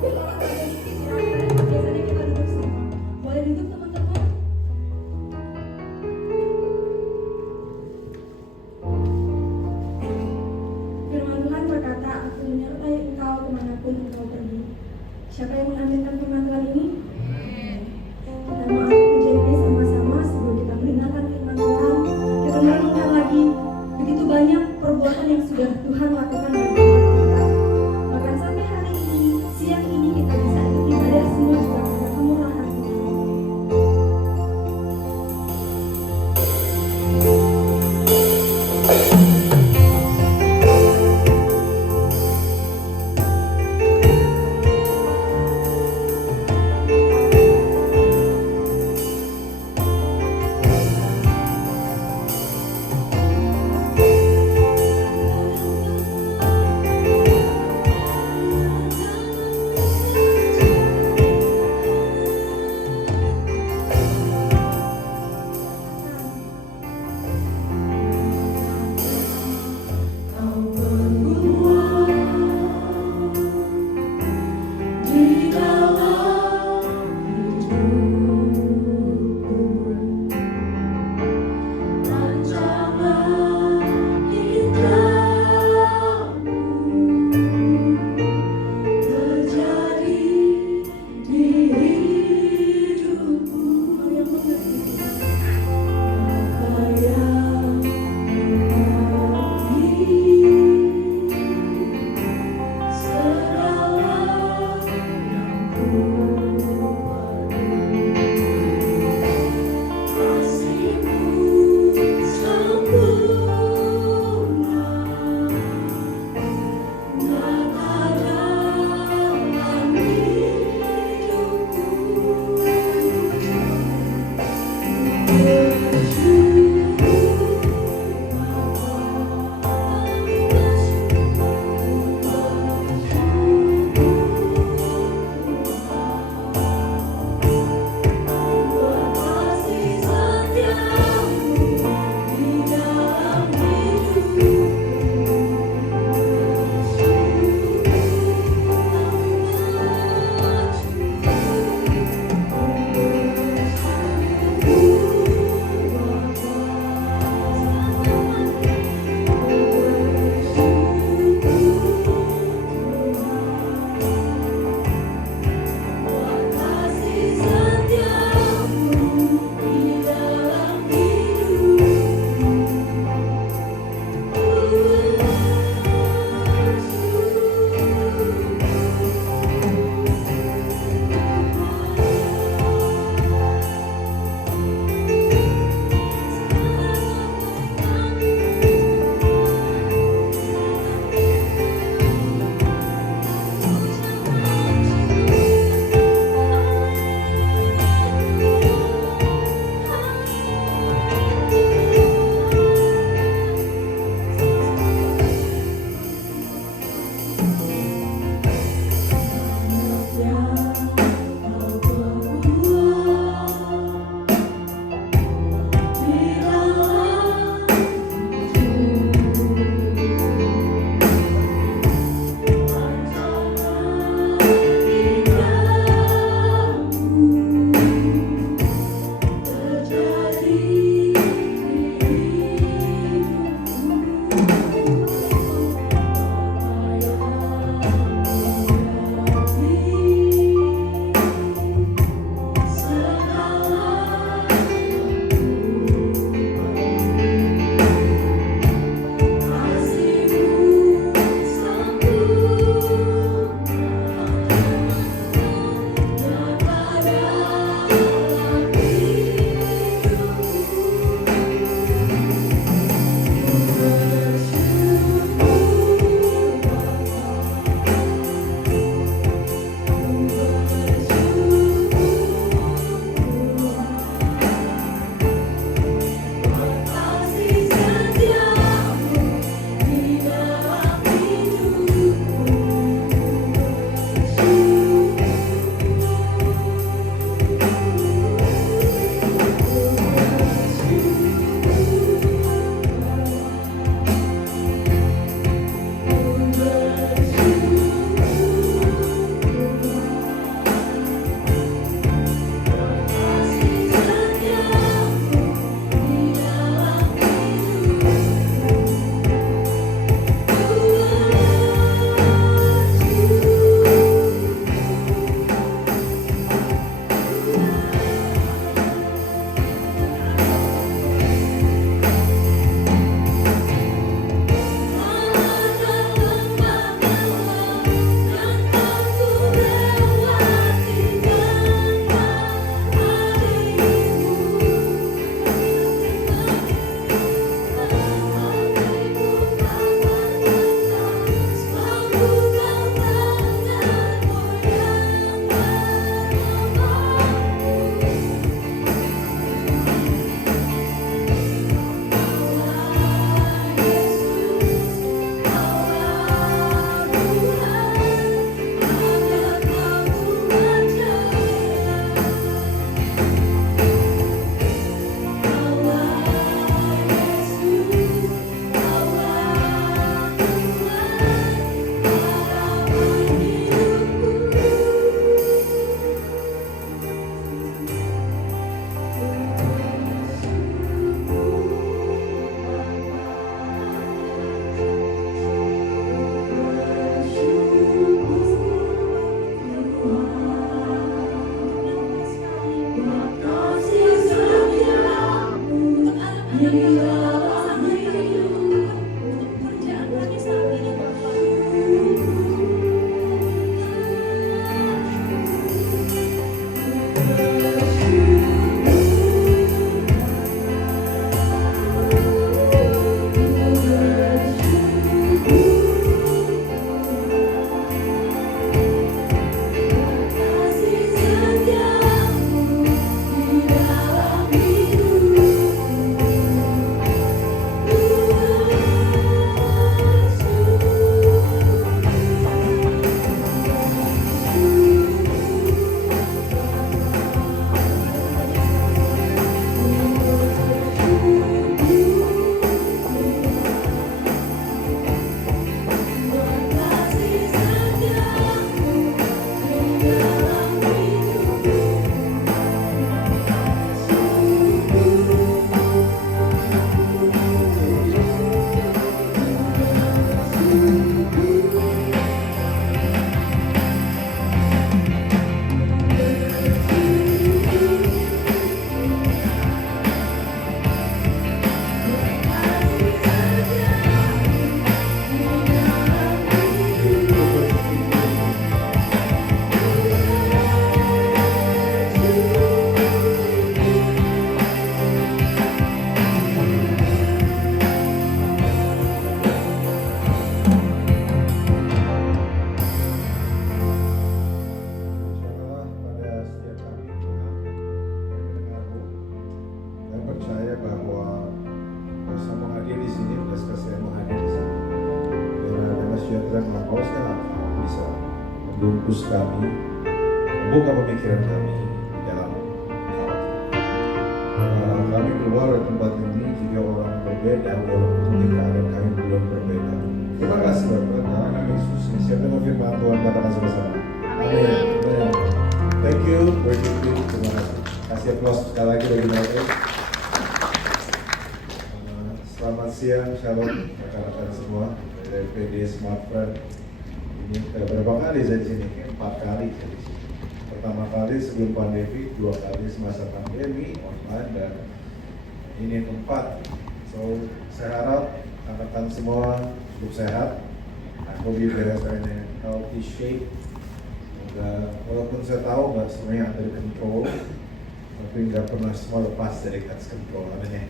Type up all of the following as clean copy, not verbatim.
Biasanya kita duduk semua. Boleh duduk teman-teman? Firman Tuhan berkata, aku menyertai engkau kemanapun engkau pergi. Siapa yang mengaminkan firman Tuhan ini? Kita mau angkat pujian ini sama-sama sebelum kita mendengarkan firman Tuhan. Kita merenungkan lagi begitu banyak perbuatan yang sudah Tuhan lakukan bagi kita. Bahkan sampai hari ini, siang ini kita bisa ikut ibadah semua juga karena kemurahan Tuhan. fokus kami, membuka pemikiran kami dalam Engkau. Kami keluar dari tempat ini jika orang berbeda, walaupun keadaan kami belum berbeda. Terima kasih Bapak, dalam nama Yesus. Siapa yang firman Tuhan katakan sama-sama. Amin. Thank you, worship team. Terima kasih. Kasih applause sekali lagi bagi mereka. Selamat siang, shalom rekan-rekan semua dari PD Smart Friend. Ini berapa kali saya di sini? 4 kali saya di sini. Pertama kali sebelum pandemi, 2 kali semasa pandemi online, dan ini yang keempat. So saya harap rekan-rekan semua cukup sehat. I hope you guys are in a healthy shape. Semoga walaupun saya tahu nggak semuanya ada di control, tapi nggak pernah semua lepas dari God's control. Amin ya.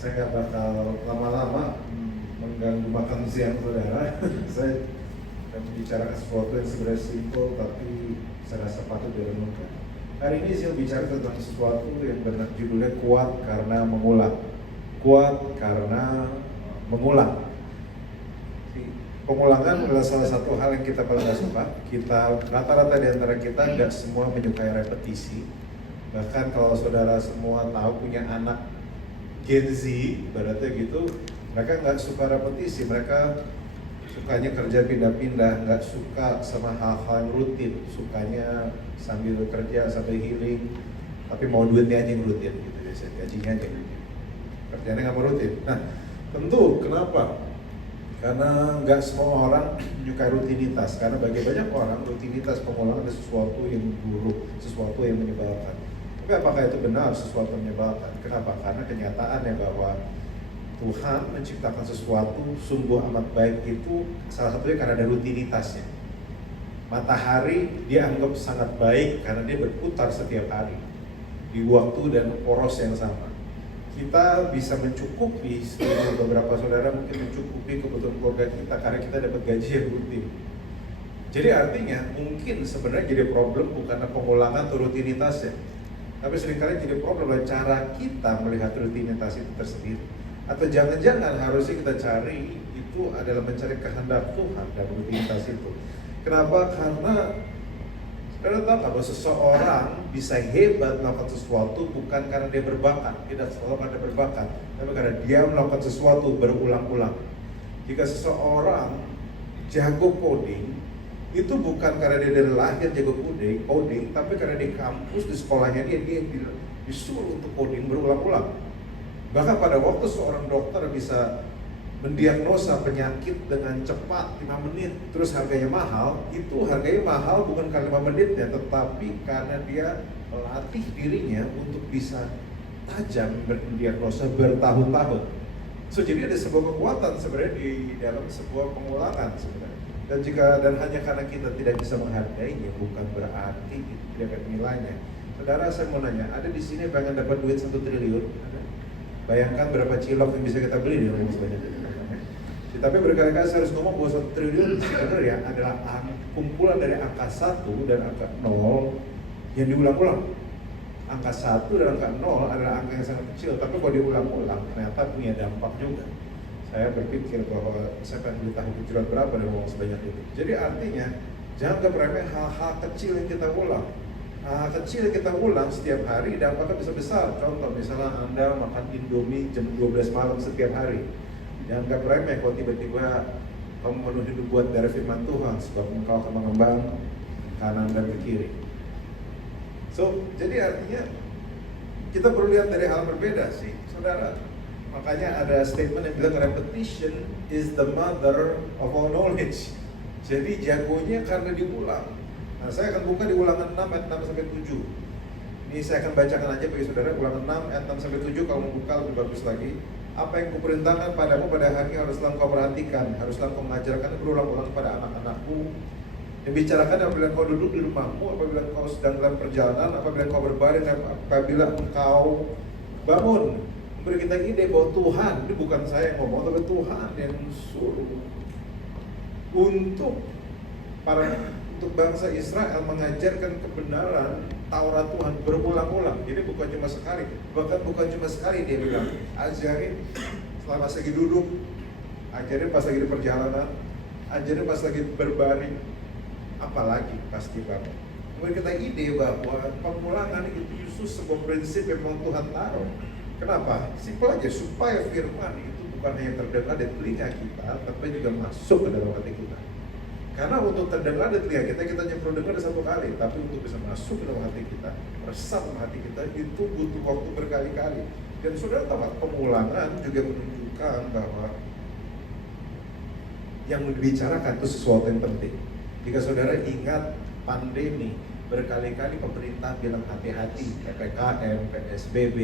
Saya nggak bakal lama-lama mengganggu makan siang saudara. Saya akan membicarakan sesuatu yang sebenarnya simpel, tapi saya rasa patut direnungkan. Hari ini saya bicara tentang sesuatu yang benar judulnya kuat karena mengulang. Kuat karena mengulang. Pengulangan adalah salah satu hal yang kita paling gak suka. Kita rata-rata di antara kita nggak semua menyukai repetisi. Bahkan kalau saudara semua tahu punya anak Gen Z, ibaratnya gitu, mereka nggak suka repetisi, mereka sukanya kerja pindah-pindah, nggak suka sama hal-hal yang rutin, sukanya sambil kerja, sambil healing, tapi mau duitnya aja yang rutin gitu biasanya, gajinya aja yang rutin, kerjanya nggak mau rutin. Nah, tentu kenapa? Karena nggak semua orang menyukai rutinitas, karena bagi banyak orang rutinitas pengulangan adalah sesuatu yang buruk, sesuatu yang menyebalkan. Tapi apakah itu benar sesuatu yang menyebalkan? Kenapa? Karena kenyataannya bahwa Tuhan menciptakan sesuatu sungguh amat baik itu salah satunya karena ada rutinitasnya. Matahari dia anggap sangat baik karena dia berputar setiap hari di waktu dan poros yang sama. Kita bisa mencukupi, beberapa saudara mungkin mencukupi kebutuhan keluarga kita karena kita dapat gaji yang rutin. Jadi artinya mungkin sebenarnya jadi problem bukan pengulangan atau rutinitasnya, tapi seringkali jadi problem adalah cara kita melihat rutinitas itu tersendiri. Atau jangan-jangan harusnya kita cari itu adalah mencari kehendak Tuhan dalam rutinitas itu. Kenapa? Karena saudara tahu bahwa seseorang bisa hebat melakukan sesuatu bukan karena dia berbakat, tidak selalu karena dia berbakat, tapi karena dia melakukan sesuatu berulang-ulang. Jika seseorang jago coding, itu bukan karena dia dari lahir jago coding, tapi karena di kampus, di sekolahnya dia disuruh untuk coding berulang-ulang. Bahkan pada waktu seorang dokter bisa mendiagnosa penyakit dengan cepat 5 menit, terus harganya mahal, itu harganya mahal bukan karena 5 menitnya, tetapi karena dia melatih dirinya untuk bisa tajam mendiagnosa bertahun-tahun. So jadi ada sebuah kekuatan sebenarnya di dalam sebuah pengulangan sebenarnya. Dan hanya karena kita tidak bisa menghargainya bukan berarti itu tidak ada nilainya. Saudara, saya mau nanya, ada di sini pengen dapat duit 1 triliun? Ada? Bayangkan berapa cilok yang bisa kita beli di rumah sebanyak itu. Tapi berkali-kali saya harus ngomong bahwa 1 triliun sebenarnya adalah kumpulan dari angka 1 dan angka 0 yang diulang-ulang. Angka 1 dan angka 0 adalah angka yang sangat kecil, tapi kalau diulang-ulang ternyata punya dampak juga. Saya berpikir bahwa saya akan beli tahu kucuran berapa dari uang sebanyak itu. Jadi artinya jangan remeh hal-hal kecil yang kita ulang. Hal kecil yang kita ulang setiap hari dampaknya bisa besar. Contoh misalnya Anda makan Indomie jam 12 malam setiap hari. Jangan remeh kalau tiba-tiba kamu memenuhi nubuat dari firman Tuhan, sebab engkau akan mengembang kanan dan ke kiri. So jadi artinya kita perlu lihat dari hal berbeda sih, saudara. Makanya ada statement yang bilang repetition is the mother of all knowledge. Jadi jagonya karena diulang. Nah, saya akan buka di Ulangan 6 ayat 6 sampai 7. Ini saya akan bacakan aja bagi saudara, Ulangan 6 ayat 6 sampai 7. Kalau mau buka lebih bagus lagi. Apa yang kuperintahkan padamu pada hari ini haruslah engkau perhatikan, haruslah engkau mengajarkan berulang-ulang kepada anak-anakmu. Yang bicarakan apabila engkau duduk di rumahmu, apabila engkau sedang dalam perjalanan, apabila engkau berbaring, apabila engkau bangun. Memberi kita ide bahwa Tuhan, ini bukan saya yang ngomong, tapi Tuhan yang suruh untuk bangsa Israel mengajarkan kebenaran Taurat Tuhan berulang-ulang. Jadi bukan cuma sekali, bahkan bukan cuma sekali dia bilang, ajarin selama pas lagi duduk, ajarin pas lagi di perjalanan, ajarin pas lagi berbaring. apalagi pasti banget. Memberi kita ide bahwa pemulangan itu justru sebuah prinsip yang memang Tuhan taruh. Kenapa? Simpel aja, supaya firman itu bukan hanya terdengar di telinga kita, tapi juga masuk ke dalam hati kita. Karena untuk terdengar di telinga kita hanya perlu dengar satu kali, tapi untuk bisa masuk ke dalam hati kita, meresap dalam hati kita, itu butuh waktu berkali-kali. Dan saudara tahu, pemulangan juga menunjukkan bahwa yang dibicarakan itu sesuatu yang penting. Jika saudara ingat pandemi, berkali-kali pemerintah bilang hati-hati, PPKM, PSBB,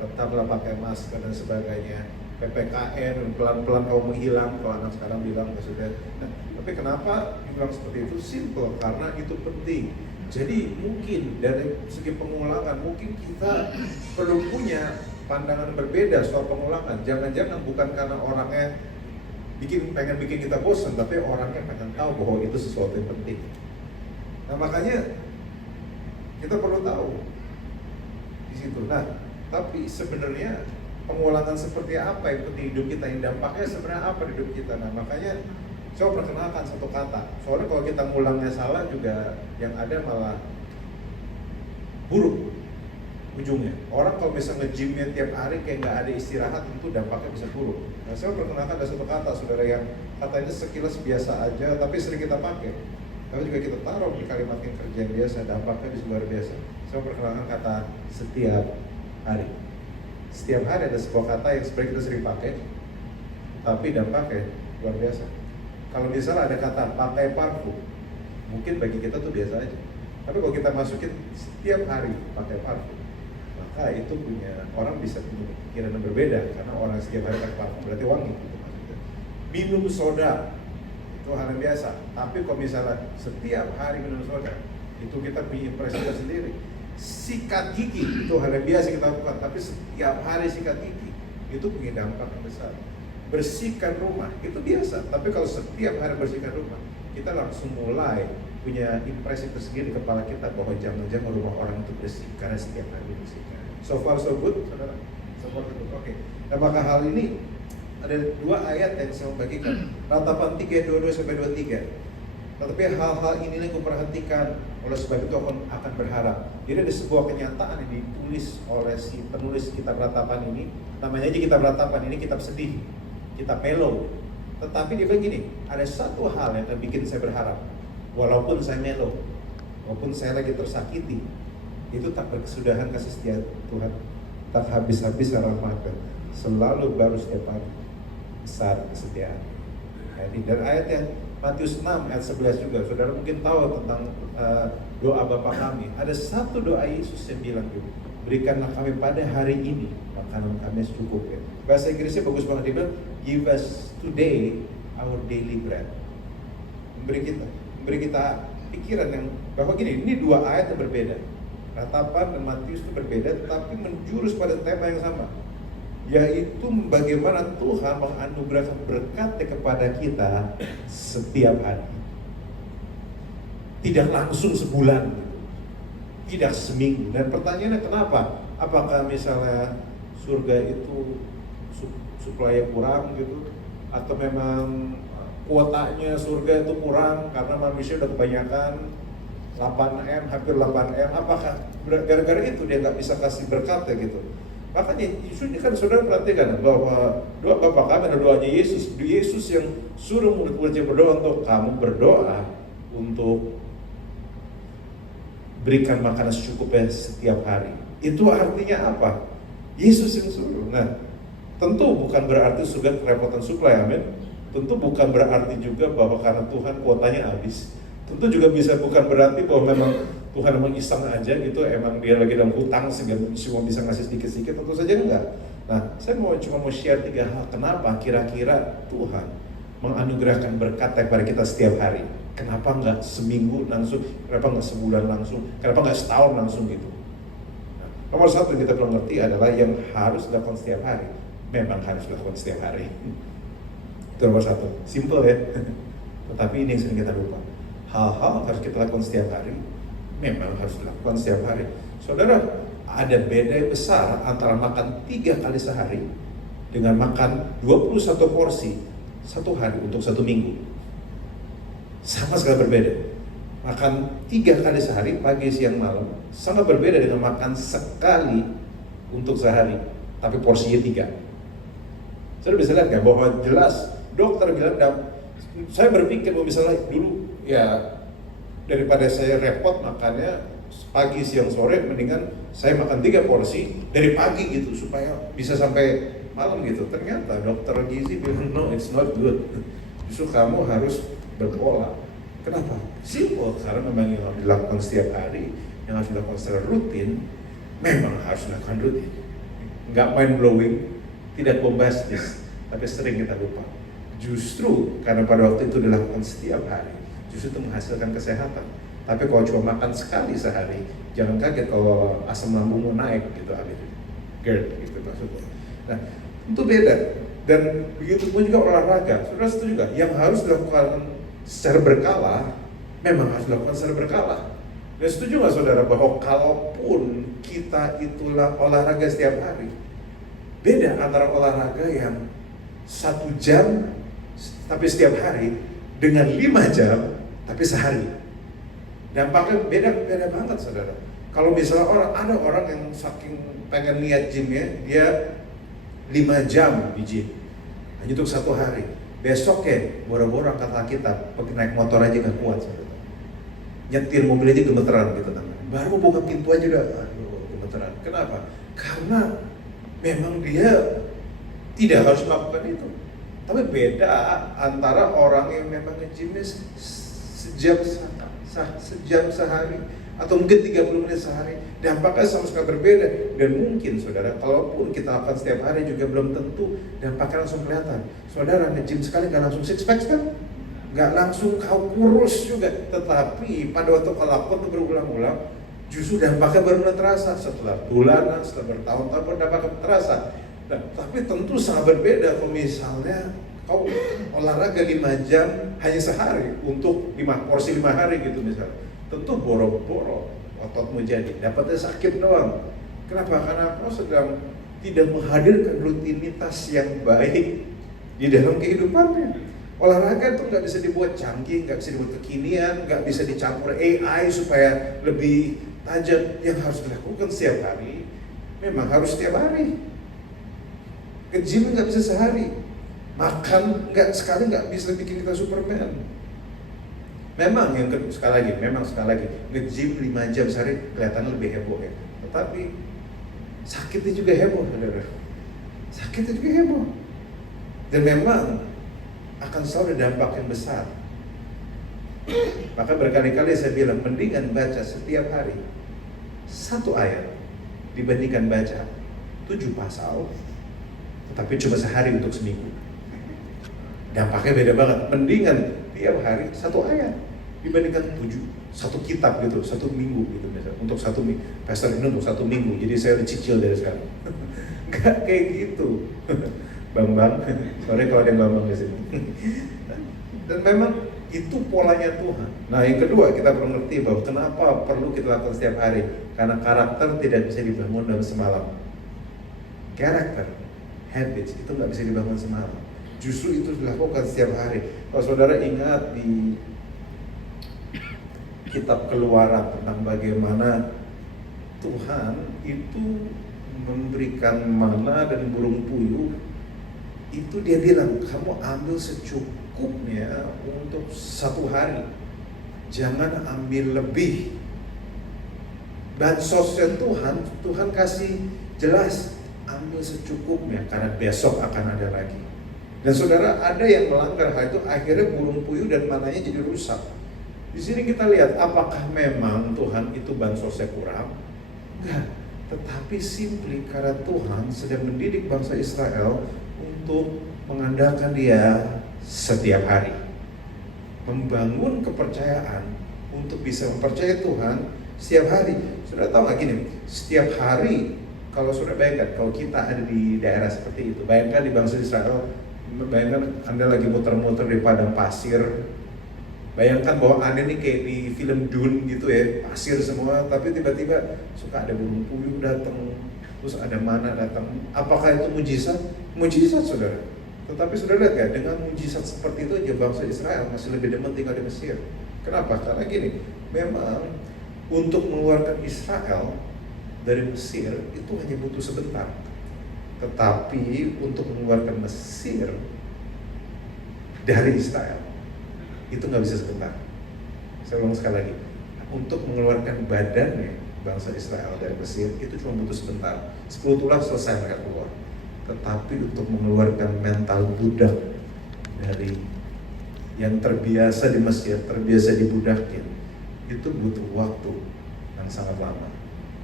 tetaplah pakai masker dan sebagainya. PPKN pelan-pelan kamu menghilang, kalau anak sekarang bilang maksudnya. Nah, tapi kenapa dibilang seperti itu? Simple, karena itu penting. Jadi mungkin dari segi pengulangan, mungkin kita perlu punya pandangan berbeda soal pengulangan. Jangan-jangan bukan karena orangnya pengen bikin kita bosan, tapi orangnya pengen tahu bahwa itu sesuatu yang penting. Nah makanya kita perlu tahu di situ. Nah, tapi sebenarnya pengulangan seperti apa yang penting hidup kita, yang dampaknya sebenarnya apa di hidup kita. Nah makanya saya perkenalkan satu kata. Soalnya kalau kita ngulangnya salah juga yang ada malah buruk ujungnya. Orang kalau bisa nge-gymnya tiap hari kayak nggak ada istirahat, tentu dampaknya bisa buruk. Nah saya perkenalkan ada satu kata saudara yang katanya sekilas biasa aja tapi sering kita pakai. Tapi juga kita taruh di kalimat yang kerja yang biasa, dampaknya bisa luar biasa. Saya perkenalkan kata setiap hari. Setiap hari ada sebuah kata yang sebenarnya kita sering pakai, tapi dampaknya luar biasa. Kalau misalnya ada kata pakai parfum, mungkin bagi kita tuh biasa aja. Tapi kalau kita masukin setiap hari pakai parfum, maka itu punya orang bisa punya pikiran yang berbeda. Karena orang setiap hari pakai parfum berarti wangi gitu maksudnya. Minum soda itu hal yang biasa. Tapi kalau misalnya setiap hari minum soda, itu kita punya impresi sendiri. Sikat gigi itu hal yang biasa kita lakukan, tapi setiap hari sikat gigi itu punya dampak yang besar. Bersihkan rumah itu biasa, tapi kalau setiap hari bersihkan rumah, kita langsung mulai punya impresi tersendiri di kepala kita bahwa jangan-jangan rumah orang itu bersih karena setiap hari bersihkan. So far so good, saudara. So far so good. Oke. Nah maka hal ini ada dua ayat yang saya bagikan. Ratapan 3:22 sampai 23. Tetapi hal-hal ini yang kuperhatikan, oleh sebab itu akan berharap. Jadi ada sebuah kenyataan yang ditulis oleh si penulis kitab Ratapan ini. Namanya aja kitab Ratapan, ini kitab sedih, kitab melo. Tetapi dia bilang gini, ada satu hal yang bikin saya berharap. Walaupun saya melo, walaupun saya lagi tersakiti, itu tak berkesudahan kasih setia Tuhan, tak habis-habis rahmatnya, selalu baru setiap hari, besar kesetiaan. Dan ayat yang Matius 6 ayat 11 juga, saudara mungkin tahu tentang doa Bapa kami. Ada satu doa Yesus yang bilang gitu, berikanlah kami pada hari ini makanan kami secukupnya. Bahasa Inggrisnya bagus banget, dia bilang, give us today our daily bread. Memberi kita pikiran yang bahwa gini, ini dua ayat yang berbeda. Ratapan dan Matius itu berbeda, tapi menjurus pada tema yang sama, yaitu bagaimana Tuhan menganugerahkan berkat kepada kita setiap hari. Tidak langsung sebulan, tidak seminggu. Dan pertanyaannya kenapa? Apakah misalnya surga itu suplai kurang gitu, atau memang kuotanya surga itu kurang karena manusia udah kebanyakan 8M, hampir 8M. Apakah gara-gara itu dia nggak bisa kasih berkatnya gitu? Makanya ini kan saudara perhatikan bahwa doa Bapa kami adalah doanya Yesus. Yesus yang suruh murid-muridnya berdoa untuk kamu berdoa untuk berikan makanan secukupnya setiap hari. Itu artinya apa? Yesus yang suruh. Nah, tentu bukan berarti surga kerepotan suplai, amin. Tentu bukan berarti juga bahwa karena Tuhan kuotanya habis. Tentu juga bisa bukan berarti bahwa memang Tuhan emang iseng aja gitu, emang dia lagi dalam hutang sehingga semua bisa ngasih sedikit-sedikit, tentu saja enggak. Nah, saya cuma mau share 3 hal kenapa kira-kira Tuhan menganugerahkan berkat kepada kita setiap hari. Kenapa enggak seminggu langsung, kenapa enggak sebulan langsung, kenapa enggak setahun langsung gitu. Nah, nomor satu yang kita perlu ngerti adalah yang harus dilakukan setiap hari, memang harus dilakukan setiap hari. Itu nomor satu, simple ya. Tetapi ini yang sering kita lupa. Hal-hal harus kita lakukan setiap hari, memang harus dilakukan setiap hari. Saudara, ada beda besar antara makan 3 kali sehari dengan makan 21 porsi satu hari untuk 1 minggu. Sama sekali berbeda. makan 3 kali sehari, pagi, siang, malam, sangat berbeda dengan makan sekali untuk sehari, tapi porsinya 3. Saya bisa lihat nggak bahwa jelas dokter bilang, saya berpikir bahwa misalnya dulu ya daripada saya repot makannya pagi, siang, sore, mendingan saya makan 3 porsi dari pagi gitu supaya bisa sampai malam gitu. Ternyata dokter gizi bilang no, it's not good. Justru kamu harus berpola. Kenapa? Simple, karena memang yang harus dilakukan setiap hari, yang harus dilakukan secara rutin, memang harus dilakukan rutin. Nggak mind blowing, tidak bombastis, tapi sering kita lupa. Justru karena pada waktu itu dilakukan setiap hari, justru itu menghasilkan kesehatan. Tapi kalau cuma makan sekali sehari, jangan kaget kalau asam lambungmu naik gitu habis itu. GERD gitu maksudnya. Nah, itu beda. Dan begitu pun juga olahraga. Saudara setuju juga? Yang harus dilakukan secara berkala, memang harus dilakukan secara berkala. Dan setuju nggak saudara bahwa kalaupun kita itulah olahraga setiap hari, beda antara olahraga yang 1 jam tapi setiap hari dengan 5 jam tapi sehari. Dampaknya beda banget saudara. Kalau misalnya ada orang yang saking pengen niat gymnya, dia 5 jam di gym hanya untuk 1 hari. Besok ya boro-boro kata kita pergi naik motor aja gak kuat saudara. Nyetir mobil aja gemeteran gitu namanya. Baru buka pintu aja udah gemeteran. Kenapa? Karena memang dia tidak harus melakukan itu. Tapi beda antara orang yang memang nge-gymnya sejam sehari atau mungkin 30 menit sehari, dampaknya sama sekali berbeda. Dan mungkin saudara, kalaupun kita lakukan setiap hari juga belum tentu dampaknya langsung kelihatan. Saudara nge-gym sekali gak langsung six pack kan? Gak langsung kau kurus juga, tetapi pada waktu kau lakukan itu berulang-ulang, justru dampaknya baru mulai terasa setelah bulanan, setelah bertahun-tahun baru dampaknya terasa. Nah, tapi tentu sangat berbeda kalau misalnya kau olahraga 5 jam hanya sehari untuk 5 porsi 5 hari gitu misalnya. Tentu boro-boro ototmu jadi, dapatnya sakit doang. Kenapa? Karena kau sedang tidak menghadirkan rutinitas yang baik di dalam kehidupannya. Olahraga itu nggak bisa dibuat canggih, nggak bisa dibuat kekinian, nggak bisa dicampur AI supaya lebih tajam. Yang harus dilakukan setiap hari, memang harus setiap hari. Ke gym nggak bisa sehari, makan sekali nggak bisa bikin kita Superman. Memang sekali lagi nge-gym 5 jam sehari kelihatan lebih heboh ya. Tetapi sakitnya juga heboh, saudara. Sakitnya juga heboh. Dan memang akan selalu ada dampak yang besar. Maka berkali-kali saya bilang mendingan baca setiap hari 1 ayat dibandingkan baca 7 pasal tapi cuma sehari untuk seminggu. Dampaknya beda banget. Mendingan tiap hari 1 ayat dibandingkan 1 kitab gitu, 1 minggu gitu misalnya. Untuk 1 minggu, pastor ini untuk 1 minggu. Jadi saya udah cicil dari sekarang. Gak kayak gitu. Bang, sorry kalau ada Bang di sini. Dan memang itu polanya Tuhan. Nah, yang kedua kita perlu ngerti bahwa kenapa perlu kita lakukan setiap hari. Karena karakter tidak bisa dibangun dalam semalam. Karakter, habits itu nggak bisa dibangun semalam. Justru itu dilakukan setiap hari. Kalau saudara ingat di kitab Keluaran tentang bagaimana Tuhan itu memberikan mana dan burung puyuh, itu dia bilang kamu ambil secukupnya untuk 1 hari, jangan ambil lebih. Bansosnya Tuhan kasih jelas, ambil secukupnya karena besok akan ada lagi. Dan saudara, ada yang melanggar hal itu, akhirnya burung puyuh dan mananya jadi rusak. Di sini kita lihat apakah memang Tuhan itu bansosnya kurang? Enggak, tetapi simply karena Tuhan sedang mendidik bangsa Israel untuk mengandalkan Dia setiap hari, membangun kepercayaan untuk bisa mempercayai Tuhan setiap hari. Saudara tahu nggak gini? Setiap hari, kalau saudara bayangkan, kalau kita ada di daerah seperti itu, bayangkan di bangsa Israel, bayangkan Anda lagi muter-muter di padang pasir. Bayangkan bahwa Anda nih kayak di film Dune gitu ya, pasir semua, tapi tiba-tiba suka ada burung puyuh datang, terus ada mana datang. Apakah itu mujizat? Mujizat saudara. Tetapi saudara lihat ya, dengan mujizat seperti itu aja bangsa Israel masih lebih demen tinggal di Mesir. Kenapa? Karena gini, memang untuk mengeluarkan Israel dari Mesir itu hanya butuh sebentar. Tetapi untuk mengeluarkan Mesir dari Israel itu nggak bisa sebentar. Saya ulang sekali lagi, untuk mengeluarkan badannya bangsa Israel dari Mesir itu cuma butuh sebentar. 10 tulah selesai mereka keluar. Tetapi untuk mengeluarkan mental budak dari yang terbiasa di Mesir, terbiasa dibudakin, itu butuh waktu yang sangat lama.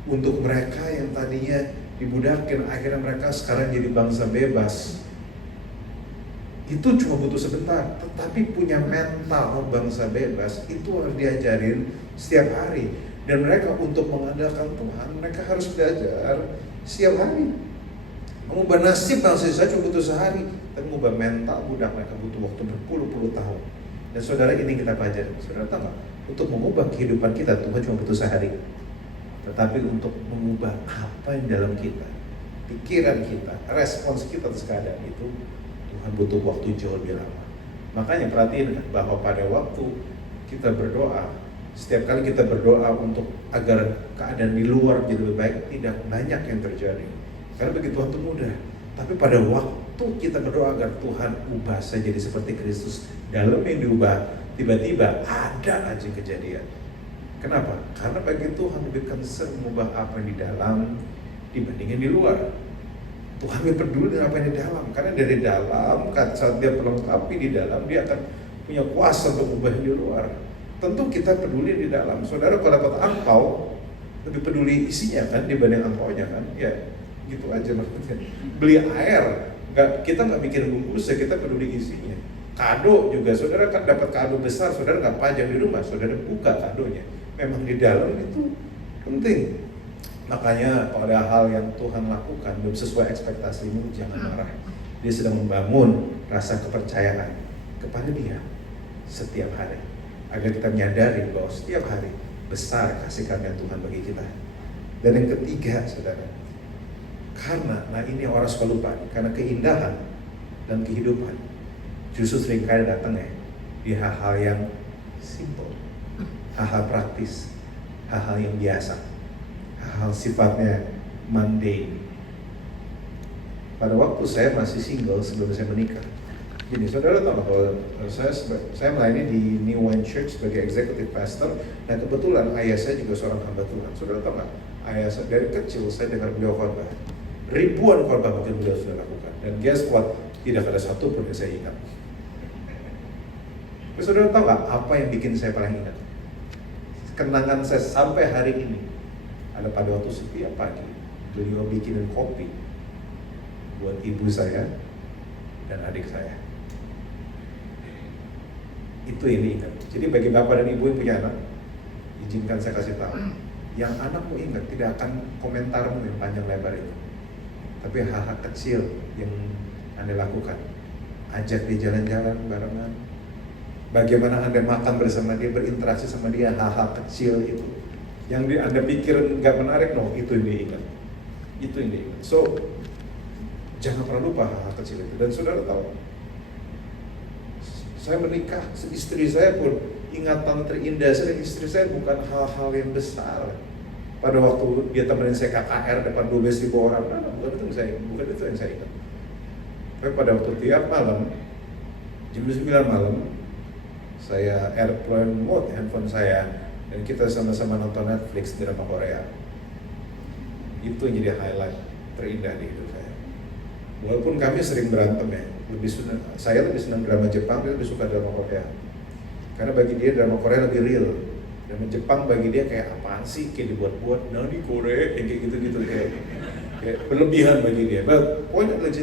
Untuk mereka yang tadinya dibudakin, akhirnya mereka sekarang jadi bangsa bebas, itu cuma butuh sebentar. Tetapi punya mental bangsa bebas itu harus diajarin setiap hari. Dan mereka untuk mengandalkan Tuhan, mereka harus belajar setiap hari. Mengubah nasib bangsa Israel cuma butuh sehari, tapi mengubah mental budak mereka butuh waktu berpuluh-puluh tahun. Dan saudara, ini kita pelajari. Saudara tahu gak? Untuk mengubah kehidupan kita Tuhan cuma butuh sehari. Tetapi untuk mengubah apa yang dalam kita, pikiran kita, respons kita atas keadaan itu, Tuhan butuh waktu jauh lebih lama. Makanya perhatiin bahwa pada waktu kita berdoa, setiap kali kita berdoa untuk agar keadaan di luar jadi lebih baik, tidak banyak yang terjadi. Karena bagi Tuhan itu mudah. Tapi pada waktu kita berdoa agar Tuhan ubah saya jadi seperti Kristus, dalam yang diubah, tiba-tiba ada aja kejadian. Kenapa? Karena bagi Tuhan lebih concern mengubah apa yang di dalam dibandingin di luar. Tuhan lebih peduli dengan apa yang di dalam. Karena dari dalam, saat dia melengkapi di dalam, dia akan punya kuasa untuk mengubah yang di luar. Tentu kita peduli di dalam. Saudara kalau dapat angpau, lebih peduli isinya kan dibanding angpaunya kan? Ya, gitu aja maksudnya. Beli air, kita nggak bikin bungkusnya, kita peduli isinya. Kado juga, saudara kan dapat kado besar, saudara nggak pajang di rumah, saudara buka kadonya. Memang di dalam itu penting. Makanya kalau ada hal yang Tuhan lakukan belum sesuai ekspektasimu, jangan marah. Dia sedang membangun rasa kepercayaan kepada Dia setiap hari, agar kita menyadari bahwa setiap hari besar kasih karunia Tuhan bagi kita. Dan yang ketiga, saudara, karena, ini orang suka lupa, karena keindahan dan kehidupan justru seringkali datang di hal-hal yang simple, hal-hal praktis, hal-hal yang biasa, hal-hal sifatnya mundane. Pada waktu saya masih single sebelum saya menikah, jadi saudara tahu bahwa saya melayani di New Wine Church sebagai executive pastor. Dan kebetulan ayah saya juga seorang hamba Tuhan. Saudara tahu nggak? Ayah saya dari kecil saya dengar beliau khotbah. Ribuan khotbah mungkin beliau sudah lakukan. Dan guess what? Tidak ada satu pun yang saya ingat. Saudara tahu nggak apa yang bikin saya paling ingat? Kenangan saya sampai hari ini ada pada waktu setiap pagi beliau bikinin kopi buat ibu saya dan adik saya. Itu yang diingat. Jadi bagi bapak dan ibu yang punya anak, izinkan saya kasih tahu, yang anakmu ingat tidak akan komentarmu yang panjang lebar itu, tapi hal-hal kecil yang Anda lakukan. Ajak dia jalan-jalan barengan, bagaimana Anda makan bersama dia, berinteraksi sama dia, hal-hal kecil itu yang Anda pikir nggak menarik, itu yang dia ingat. Itu yang dia ingat. So, jangan pernah lupa hal-hal kecil itu. Dan saudara tahu, saya menikah, istri saya pun ingatan terindah saya dengan istri saya bukan hal-hal yang besar. Pada waktu dia temenin saya KKR depan 12.000 orang, bukan itu yang saya ingat. Tapi pada waktu tiap malam, jam 9 malam, saya airplane mode handphone saya, dan kita sama-sama nonton Netflix drama Korea. Itu yang jadi highlight terindah di hidup saya. Walaupun kami sering berantem saya lebih senang drama Jepang, dia lebih suka drama Korea. Karena bagi dia drama Korea lebih real. Drama Jepang bagi dia kayak apaan sih, kayak dibuat-buat, di Korea kayak gitu-gitu, kayak berlebihan bagi dia. But point adalah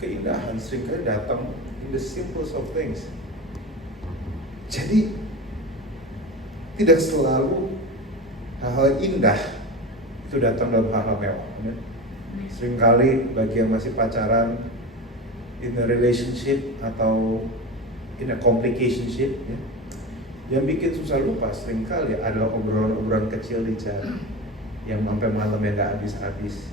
keindahan seringkali datang in the simplest of things. Jadi tidak selalu hal-hal indah itu datang dalam hal-hal mewah. Seringkali bagi yang masih pacaran, in a relationship atau in a complicationship, yang bikin susah lupa seringkali adalah obrolan-obrolan kecil di jalan yang sampai malam yang gak habis-habis.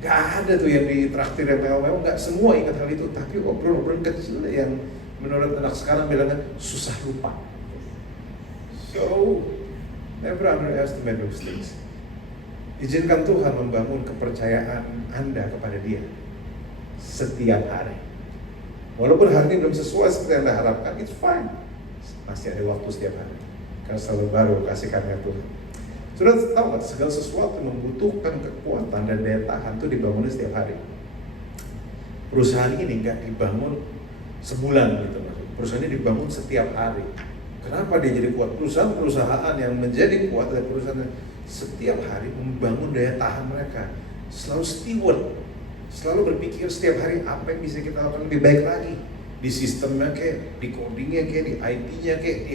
Gak ada tuh yang ditraktir yang mewah-mewah, gak semua ingat hal itu. Tapi obrolan-obrolan kecil yang menurut anak sekarang bilangnya susah lupa. So, never underestimate those things. Izinkan Tuhan membangun kepercayaan Anda kepada Dia setiap hari. Walaupun hari ini belum sesuai seperti yang Anda harapkan, it's fine. Masih ada waktu setiap hari. Karena selalu baru kasih karunia Tuhan. Sudah tahu nggak, segala sesuatu membutuhkan kekuatan dan daya tahan itu dibangun setiap hari. Perusahaan ini nggak dibangun sebulan gitu, perusahaan ini dibangun setiap hari. Kenapa dia jadi kuat? Perusahaan yang menjadi kuat adalah perusahaan yang setiap hari membangun daya tahan mereka. Selalu steward, selalu berpikir setiap hari apa yang bisa kita lakukan lebih baik lagi. Di sistemnya kayak, di codingnya kayak, di IT-nya kayak, di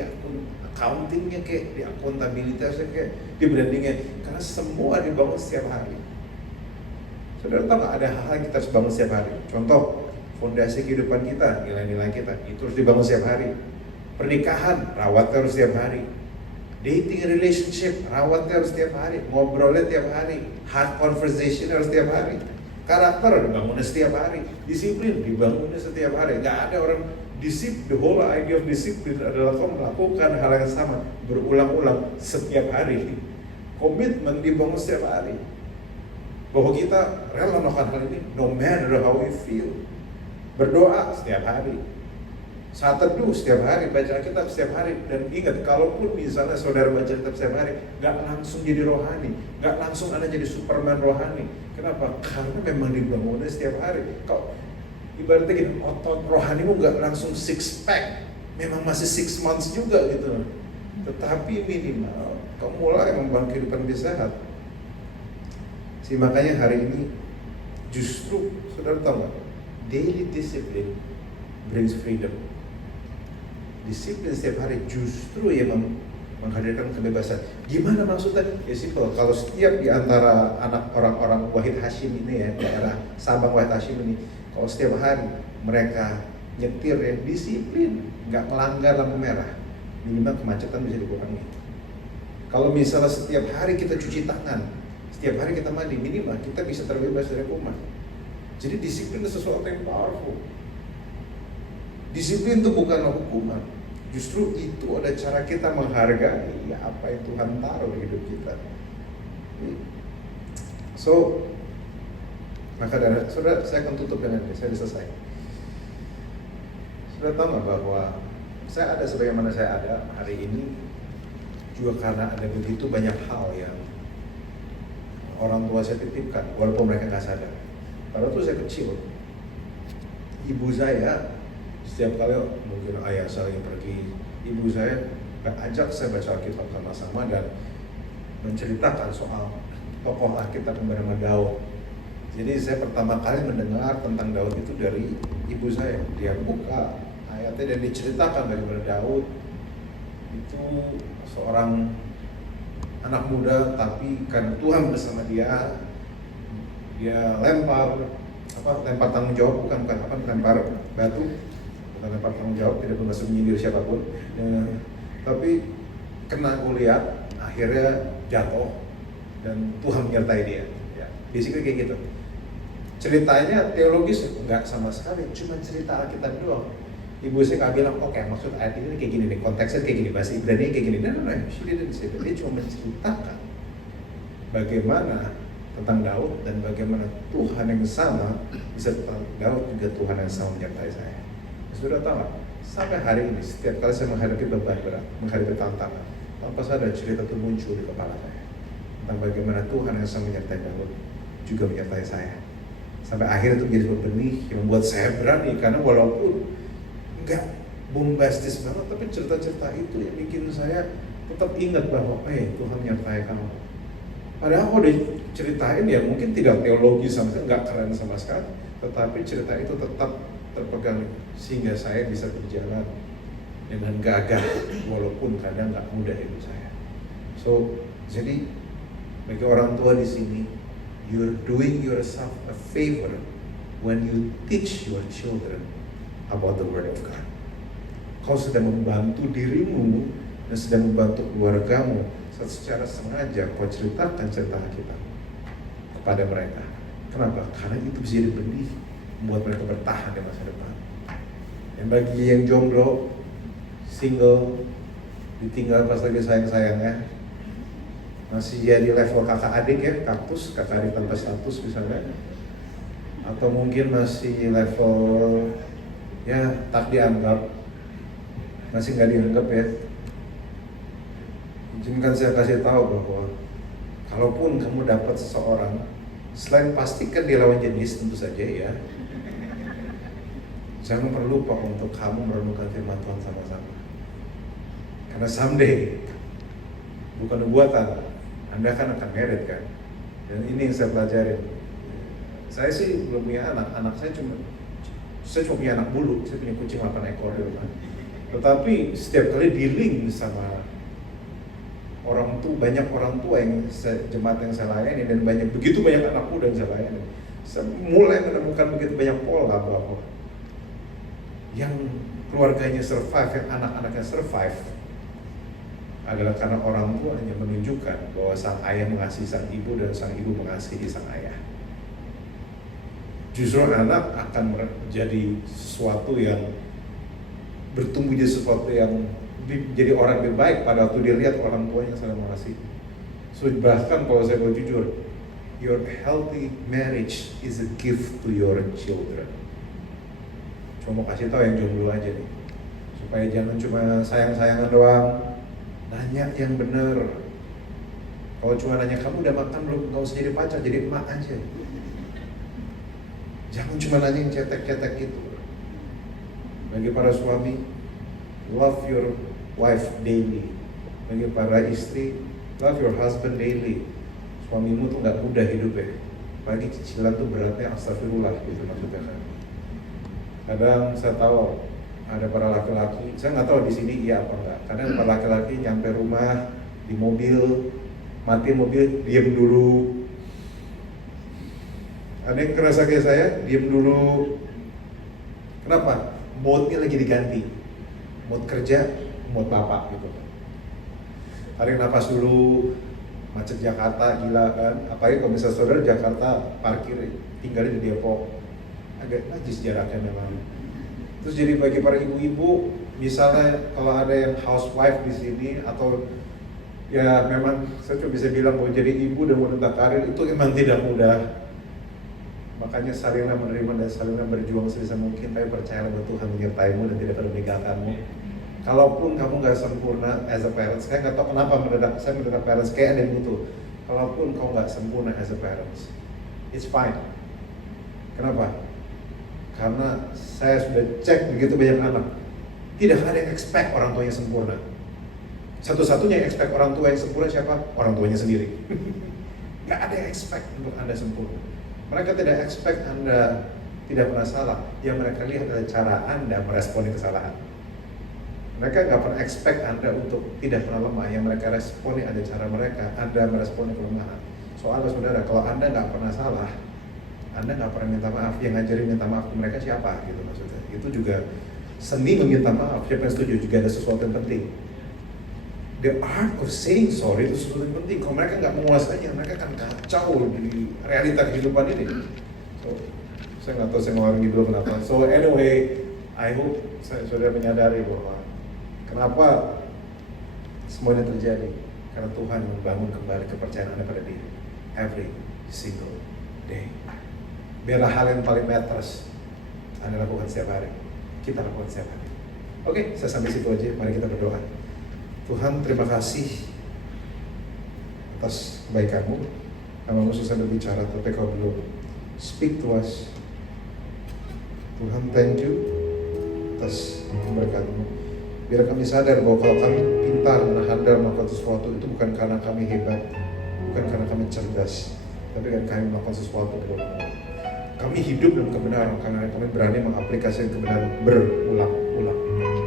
accounting-nya kayak, di akuntabilitasnya kayak, di brandingnya. Karena semua dibangun setiap hari. Saudara tahu nggak, ada hal yang kita harus bangun setiap hari. Contoh, fondasi kehidupan kita, nilai-nilai kita, itu harus dibangun setiap hari. Pernikahan, rawatnya harus setiap hari. Dating relationship, rawatnya harus setiap hari. Ngobrolnya setiap hari. Hard conversation harus setiap hari. Karakter dibangunnya setiap hari. Disiplin dibangunnya setiap hari. Gak ada orang disiplin. The whole idea of disiplin adalah kau melakukan hal yang sama berulang-ulang setiap hari. Komitmen dibangun setiap hari. Bahwa kita rela melakukan hal ini no matter how we feel. Berdoa setiap hari. Saat teduh setiap hari, baca Alkitab setiap hari. Dan ingat, kalaupun misalnya saudara baca Alkitab setiap hari, gak langsung jadi rohani, gak langsung Anda jadi Superman rohani. Kenapa? Karena memang dibangunnya setiap hari. Kau ibaratnya gini, otot rohanimu gak langsung 6 pack, memang masih 6 months juga gitu. Tetapi minimal kau mulai membangun kehidupan lebih sehat. Makanya hari ini justru saudara tahu gak, daily discipline brings freedom. Disiplin setiap hari justru yang menghadirkan kebebasan. Gimana maksudnya? Ya simple. Kalau setiap di antara anak orang-orang Wahid Hashim ini ya, daerah Sabang Wahid Hashim ini, kalau setiap hari mereka nyetir yang disiplin, nggak melanggar lampu merah, minimal kemacetan bisa dikurangi. Kalau misalnya setiap hari kita cuci tangan, setiap hari kita mandi, minimal kita bisa terbebas dari kuman. Jadi disiplin itu sesuatu yang powerful. Disiplin itu bukanlah hukuman. Justru itu ada cara kita menghargai apa yang Tuhan taruh di hidup kita. So, maka dari saudara, saya akan tutup dengan ini. Saya sudah selesai. Sudah tahu nggak bahwa saya ada sebagaimana saya ada hari ini juga karena ada begitu banyak hal yang orang tua saya titipkan, walaupun mereka nggak sadar. Pada waktu saya kecil, ibu saya setiap kali mungkin ayah saya pergi, ibu saya ajak saya baca Alkitab sama-sama dan menceritakan soal tokoh Alkitab yang bernama Daud. Jadi saya pertama kali mendengar tentang Daud itu dari ibu saya. Dia buka ayatnya dan diceritakan bagaimana Daud itu seorang anak muda, tapi karena Tuhan bersama dia lempar tanggung jawab, lempar batu, bukan lempar tanggung jawab, tidak bermaksud menyindir siapapun, tapi kena Goliat, akhirnya jatuh dan Tuhan menyertai dia. Ya, basically kayak gitu. Ceritanya teologis enggak sama sekali, cuma cerita Alkitab doang. Ibu saya nggak bilang, oke, maksud ayat ini kayak gini nih, konteksnya kayak gini, bahasa Ibrani kayak gini. No, she didn't say that. Dia cuma menceritakan bagaimana tentang Daud dan bagaimana Tuhan yang sama bisa tentang Daud juga Tuhan yang sama menyertai saya. Sudah tahu nggak? Sampai hari ini setiap kali saya menghadapi beban berat, menghadapi tantangan, tanpa sadar cerita itu muncul di kepala saya tentang bagaimana Tuhan yang sama menyertai Daud juga menyertai saya. Sampai akhirnya itu menjadi sebuah benih yang membuat saya berani, karena walaupun enggak bombastis banget, tapi cerita-cerita itu yang bikin saya tetap ingat bahwa Tuhan menyertai kamu. Padahal kalau diceritain ya mungkin tidak teologis sama sekali, enggak keren sama sekali, tetapi cerita itu tetap terpegang sehingga saya bisa berjalan dengan gagah walaupun kadang enggak mudah hidup saya. So, jadi bagi orang tua di sini, you're doing yourself a favor when you teach your children about the Word of God. Kau sedang membantu dirimu dan sedang membantu keluargamu secara sengaja kau ceritakan cerita kita kepada mereka. Kenapa? Karena itu bisa jadi benih membuat mereka bertahan di masa depan. Dan bagi yang jomblo, single, ditinggal pas lagi sayang-sayangnya, masih jadi level kakak adik ya, kaktus, kakak adik tanpa status misalnya, atau mungkin masih level ya tak dianggap, masih nggak dianggap ya. Izinkan saya kasih tahu bahwa kalaupun kamu dapat seseorang, selain pastikan dia lawan jenis tentu saja ya, jangan pernah lupa untuk kamu merenungkan firman Tuhan sama-sama. Karena someday, bukan buatan, Anda kan akan married kan. Dan ini yang saya pelajarin. Saya sih belum punya anak saya cuma punya anak bulu, saya punya kucing 8 ekor di rumah. Tetapi setiap kali dealing sama banyak orang tua yang jemaat yang saya layani, dan begitu banyak anak muda yang saya layani, saya mulai menemukan begitu banyak pola bahwa yang keluarganya survive, yang anak-anaknya survive adalah karena orang tuanya menunjukkan bahwa sang ayah mengasihi sang ibu dan sang ibu mengasihi sang ayah. Justru anak akan menjadi sesuatu yang bertumbuh jadi sesuatu yang jadi orang lebih baik pada waktu dia lihat orang tuanya saling mengasihi. So bahkan kalau saya mau jujur, your healthy marriage is a gift to your children. Cuma mau kasih tahu yang jomblo aja nih, supaya jangan cuma sayang-sayangan doang, nanya yang bener. Kalau cuma nanya kamu udah makan belum, nggak usah jadi pacar, jadi emak aja. Jangan cuma nanya yang cetek-cetek gitu. Bagi para suami, love your wife daily. Bagi para istri, love your husband daily. Suamimu tuh nggak mudah hidupnya. Apalagi cicilan tuh beratnya astagfirullah gitu maksudnya kan. Kadang saya tahu ada para laki-laki, saya nggak tahu di sini iya apa enggak. Kadang para laki-laki nyampe rumah di mobil, mati mobil, diam dulu. Ada yang kerasa kayak saya, diam dulu. Kenapa? Mode-nya lagi diganti. Mode kerja, mode bapak gitu. Tarik napas dulu. Macet Jakarta gila kan. Apalagi kalau misalnya saudara Jakarta parkir tinggalnya di Depok, agak najis jaraknya memang. Terus jadi bagi para ibu-ibu, misalnya kalau ada yang housewife di sini atau ya memang saya cuma bisa bilang bahwa jadi ibu dan menentang karir itu memang tidak mudah. Makanya salinglah menerima dan salinglah berjuang sebisa mungkin, tapi percayalah bahwa Tuhan menyertaimu dan tidak akan meninggalkanmu. Kalaupun kamu nggak sempurna as a parent, saya nggak tahu kenapa saya mendadak parents kayak ada yang butuh. Kalaupun kau nggak sempurna as a parents, it's fine. Kenapa? Karena saya sudah cek begitu banyak anak, tidak ada yang expect orang tuanya sempurna. Satu-satunya yang expect orang tua yang sempurna siapa? Orang tuanya sendiri. Nggak ada yang expect untuk Anda sempurna. Mereka tidak expect Anda tidak pernah salah. Yang mereka lihat adalah cara Anda meresponi kesalahan. Mereka nggak pernah expect Anda untuk tidak pernah lemah. Yang mereka responi ada cara mereka, Anda meresponi kelemahan. Soalnya saudara, kalau Anda nggak pernah salah, Anda nggak pernah minta maaf. Yang ngajarin minta maaf ke mereka siapa? Gitu maksudnya. Itu juga seni meminta maaf. Siapa yang setuju? Juga ada sesuatu yang penting. The art of saying sorry itu sesuatu yang penting. Kalau mereka nggak menguasainya, mereka akan kacau di realita kehidupan ini. So, saya nggak tahu saya ngeluarin gitu kenapa. So anyway, I hope saya sudah menyadari bahwa kenapa semua ini terjadi. Karena Tuhan membangun kembali kepercayaan Anda pada diri. Every single day. Biarlah hal yang paling matters Anda lakukan setiap hari. Kita lakukan setiap hari. Oke, saya sampai situ aja. Mari kita berdoa. Tuhan, terima kasih atas kebaikan-Mu. Kamu susah berbicara, tapi Kau belum speak to us. Tuhan, thank you atas berkat-Mu. Biar kami sadar bahwa kalau kami pintar handal melakukan sesuatu itu bukan karena kami hebat, bukan karena kami cerdas, tapi karena kami melakukan sesuatu berulang-ulang. Kami hidup dalam kebenaran karena kami berani mengaplikasikan kebenaran berulang-ulang,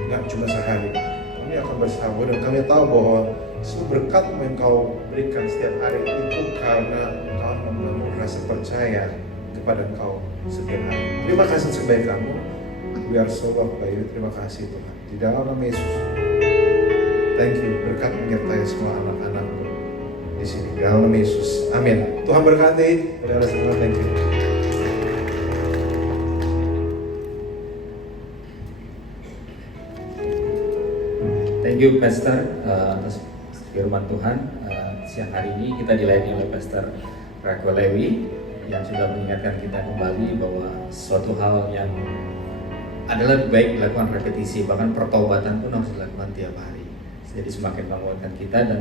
nggak cuma sehari. Kami akan bersabar dan kami tahu bahwa semua berkat yang Kau berikan setiap hari itu karena Engkau membangun rasa percaya kepada Engkau setiap hari. Terima kasih kebaikan-Mu. We are so loved by You. Terima kasih Tuhan. Di dalam nama Yesus. Thank you. Berkat menyertai semua anak-anak-Mu di sini. Di dalam nama Yesus. Amin. Tuhan berkati. Saudara semua, thank you. Thank you. you Pastor atas firman Tuhan. Siang hari ini kita dilayani oleh Pastor Raquel Lewi yang sudah mengingatkan kita kembali bahwa suatu hal yang adalah baik dilakukan repetisi, bahkan pertobatan pun harus dilakukan tiap hari. Jadi semakin menguatkan kita dan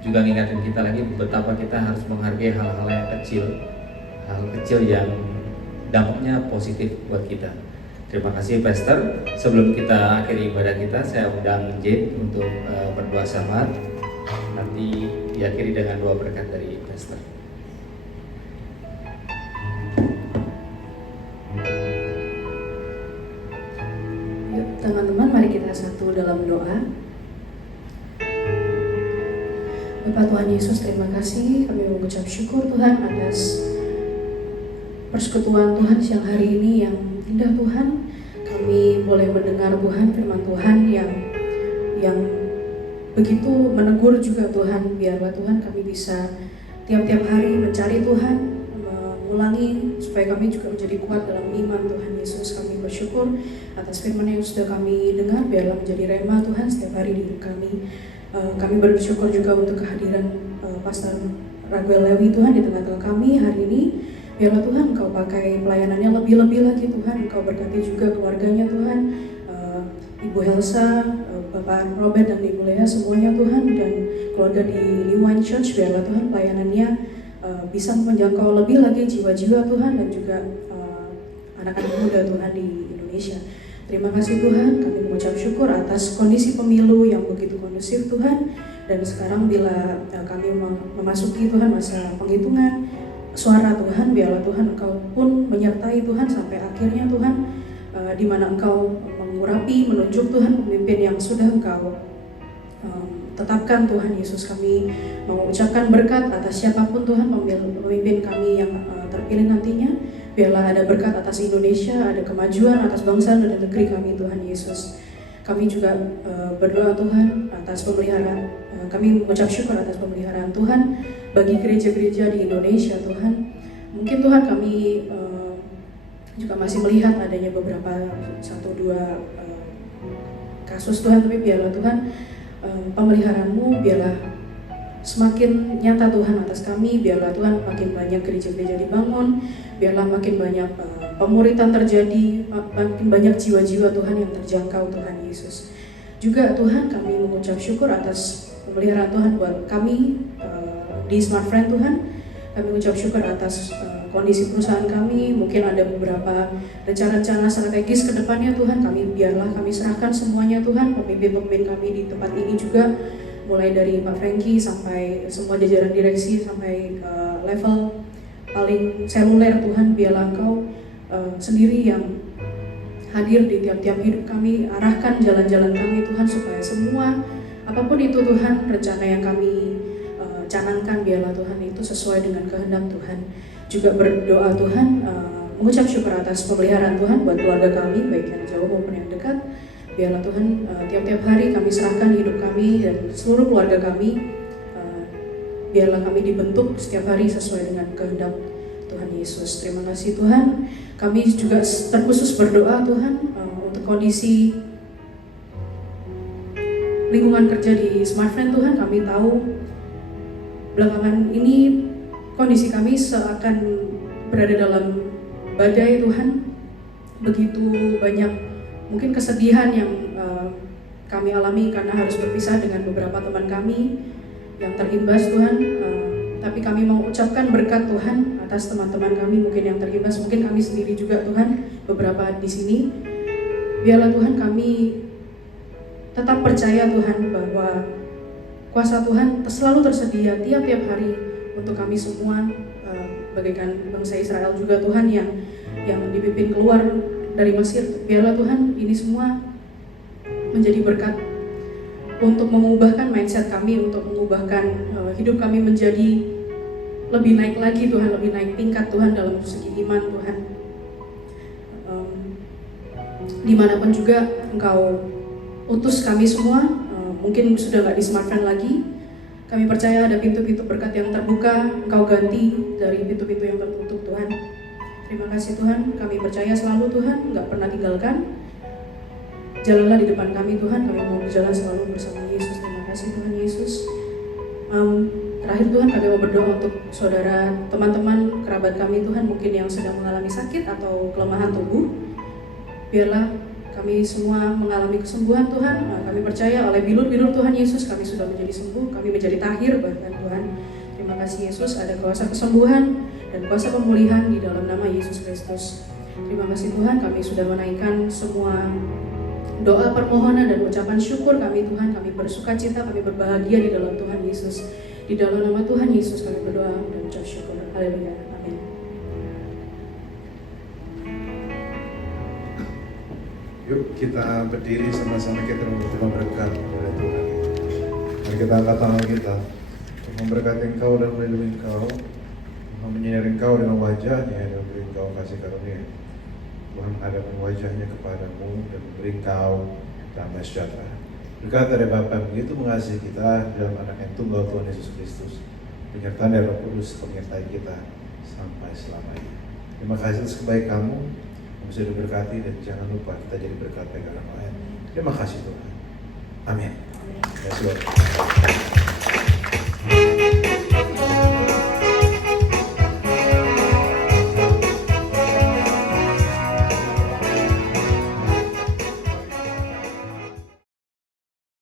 juga mengingatkan kita lagi betapa kita harus menghargai hal-hal yang kecil, hal kecil yang dampaknya positif buat kita. Terima kasih Pastor. Sebelum kita akhiri ibadah kita, saya undang Jane untuk berdoa syafaat. Nanti diakhiri dengan doa berkat dari Pastor. Teman-teman, mari kita satu dalam doa. Bapak Tuhan Yesus, terima kasih. Kami mengucap syukur Tuhan atas persekutuan Tuhan siang hari ini yang indah Tuhan. Kami boleh mendengar Tuhan firman Tuhan yang begitu menegur juga Tuhan. Biarlah Tuhan kami bisa tiap-tiap hari mencari Tuhan, mengulangi supaya kami juga menjadi kuat dalam iman Tuhan Yesus. Kami bersyukur atas firman yang sudah kami dengar, biarlah menjadi rema Tuhan setiap hari di hidup kami. Kami bersyukur juga untuk kehadiran Pastor Raquel Lewi Tuhan di tengah-tengah kami hari ini. Biarlah Tuhan Engkau pakai pelayanannya lebih-lebih lagi Tuhan. Engkau berkati juga keluarganya Tuhan, Ibu Helsa, Bapak Robert dan Ibu Lea semuanya Tuhan, dan keluarga di New Wine Church. Biarlah Tuhan pelayanannya bisa menjangkau lebih lagi jiwa-jiwa Tuhan dan juga anak-anak muda Tuhan di Indonesia. Terima kasih Tuhan, kami mengucap syukur atas kondisi pemilu yang begitu kondusif Tuhan. Dan sekarang bila kami memasuki Tuhan masa penghitungan suara Tuhan, biarlah Tuhan Engkau pun menyertai Tuhan sampai akhirnya Tuhan, di mana Engkau mengurapi, menunjuk Tuhan pemimpin yang sudah Engkau tetapkan Tuhan Yesus. Kami mengucapkan berkat atas siapapun Tuhan pemimpin kami yang terpilih nantinya. Biarlah ada berkat atas Indonesia, ada kemajuan atas bangsa dan negeri kami Tuhan Yesus. Kami juga berdoa Tuhan atas pemeliharaan, kami mengucap syukur atas pemeliharaan Tuhan bagi gereja-gereja di Indonesia Tuhan. Mungkin Tuhan kami juga masih melihat adanya beberapa 1-2 kasus Tuhan, tapi biarlah Tuhan pemeliharaan-Mu biarlah semakin nyata Tuhan atas kami. Biarlah Tuhan makin banyak gereja-gereja dibangun, biarlah makin banyak pemuritan terjadi, makin banyak jiwa-jiwa Tuhan yang terjangkau Tuhan Yesus. Juga Tuhan kami mengucap syukur atas pemeliharaan Tuhan buat kami di Smart Friend Tuhan. Kami mengucap syukur atas kondisi perusahaan kami. Mungkin ada beberapa rencana-rencana strategis ke depannya Tuhan. Biarlah kami serahkan semuanya Tuhan, pemimpin-pemimpin kami di tempat ini juga, mulai dari Pak Frankie sampai semua jajaran direksi sampai level paling seluler Tuhan. Biarlah Engkau sendiri yang hadir di tiap-tiap hidup kami, arahkan jalan-jalan kami Tuhan, supaya semua apapun itu Tuhan, rencana yang kami canangkan, biarlah Tuhan itu sesuai dengan kehendak Tuhan. Juga berdoa Tuhan, mengucap syukur atas pemeliharaan Tuhan buat keluarga kami, baik yang jauh maupun yang dekat. Biarlah Tuhan tiap-tiap hari kami serahkan hidup kami dan seluruh keluarga kami, biarlah kami dibentuk setiap hari sesuai dengan kehendak Tuhan Yesus. Terima kasih Tuhan. Kami juga terkhusus berdoa Tuhan untuk kondisi lingkungan kerja di Smart Friend Tuhan. Kami tahu belakangan ini kondisi kami seakan berada dalam badai Tuhan. Begitu banyak mungkin kesedihan yang kami alami karena harus berpisah dengan beberapa teman kami yang terimbas Tuhan. Tapi kami mau ucapkan berkat Tuhan atas teman-teman kami mungkin yang terimbas, mungkin kami sendiri juga Tuhan, beberapa di sini. Biarlah Tuhan kami tetap percaya Tuhan bahwa kuasa Tuhan selalu tersedia tiap-tiap hari untuk kami semua, bagaikan bangsa Israel juga Tuhan yang dipimpin keluar dari Mesir. Biarlah Tuhan ini semua menjadi berkat untuk mengubahkan mindset kami, untuk mengubahkan hidup kami menjadi lebih naik lagi Tuhan, lebih naik tingkat Tuhan dalam segi iman Tuhan. Dimanapun juga Engkau utus kami semua, mungkin sudah gak di Smart Friend lagi, kami percaya ada pintu-pintu berkat yang terbuka, Engkau ganti dari pintu-pintu yang tertutup Tuhan. Terima kasih Tuhan, kami percaya selalu Tuhan, gak pernah tinggalkan. Jalanlah di depan kami Tuhan, kami mau berjalan selalu bersama Yesus. Terima kasih Tuhan Yesus. Terakhir Tuhan, kami mau berdoa untuk saudara, teman-teman, kerabat kami Tuhan, mungkin yang sedang mengalami sakit atau kelemahan tubuh. Biarlah kami semua mengalami kesembuhan Tuhan. Kami percaya oleh bilur-bilur Tuhan Yesus kami sudah menjadi sembuh, kami menjadi tahir bahkan Tuhan. Terima kasih Yesus, ada kuasa kesembuhan dan kuasa pemulihan di dalam nama Yesus Kristus. Terima kasih Tuhan, kami sudah menaikkan semua doa permohonan dan ucapan syukur kami Tuhan. Kami bersuka cita, kami berbahagia di dalam Tuhan Yesus. Di dalam nama Tuhan Yesus kami berdoa dan ucap syukur. Haleluya. Amin. Yuk kita berdiri sama-sama, kita menerima berkat dari Tuhan. Mari kita angkat tangan kita. Tuhan memberkati engkau dan melindungi engkau. Tuhan menyinari engkau dengan wajahnya dan memberi engkau kasih karunia. Tuhan menghadapkan wajahnya kepadamu dan memberi engkau damai sejahtera. Berkat dari Bapa yang begitu mengasihi kita dalam anak yang tunggal Tuhan Yesus Kristus. Penyertaan dari Roh Kudus menyertai kita sampai selamanya. Terima kasih atas kebaikan kamu. Bisa diberkati dan jangan lupa kita jadi berkat bagi orang lain. Terima kasih Tuhan. Amin. Terima kasih.